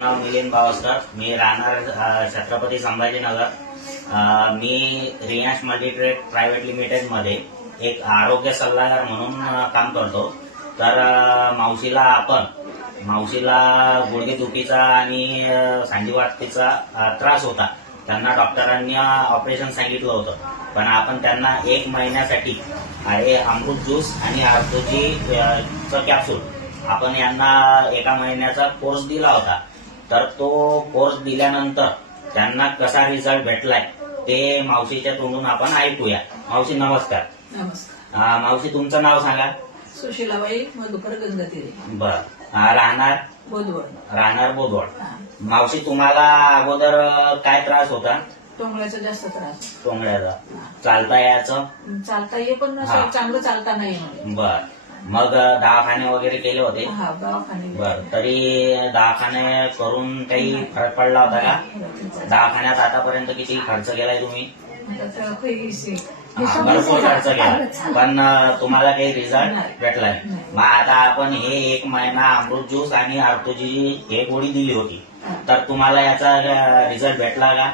नाव मिलिंद बावस्कर. मी राहणार छत्रपती संभाजीनगर. मी Riyansh multitrade private limited मध्ये एक आरोग्य सल्लागार म्हणून काम करतो. तर मावशीला गुडघेदुखीचा आणि सांधीवातीचा त्रास होता. त्यांना डॉक्टरांनी ऑपरेशन सांगितलं होतं, पण आपण त्यांना 1 महिन्यासाठी अमृत ज्यूस आणि आर्थोजीचं कॅप्सूल आपण यांना 1 महिन्याचा कोर्स दिला होता. तर तो कोर्स दिल्यानंतर त्यांना कसा रिझल्ट भेटलाय ते मावशीच्या तोंडून आपण ऐकूया. मावशी नमस्कार. नमस्कार. मावशी तुमचं नाव सांगा. सुशीलाबाई मधुकर गंगतिरे. बर. राहणार बोदवड. मावशी तुम्हाला अगोदर काय त्रास होता? टोंगळ्याचा जास्त त्रास. टोंगळ्याचा. चालता यायचं? चालता ये पण असं चांगलं चालता नाही म्हणे. बर. मग दवाखाने वगैरे केले होते? हा, दवाखाने. बर. तरी दवाखाने करून काही फरक पडला होता का? दवाखान्यात आतापर्यंत किती खर्च केलाय तुम्ही? भरपूर खर्च केला, पण तुम्हाला काही रिझल्ट भेटलाय. मग आता आपण हे 1 महिना अमृत ज्यूस आणि आर्थोजी हे गोळी दिली होती, तर तुम्हाला याचा रिझल्ट भेटला का?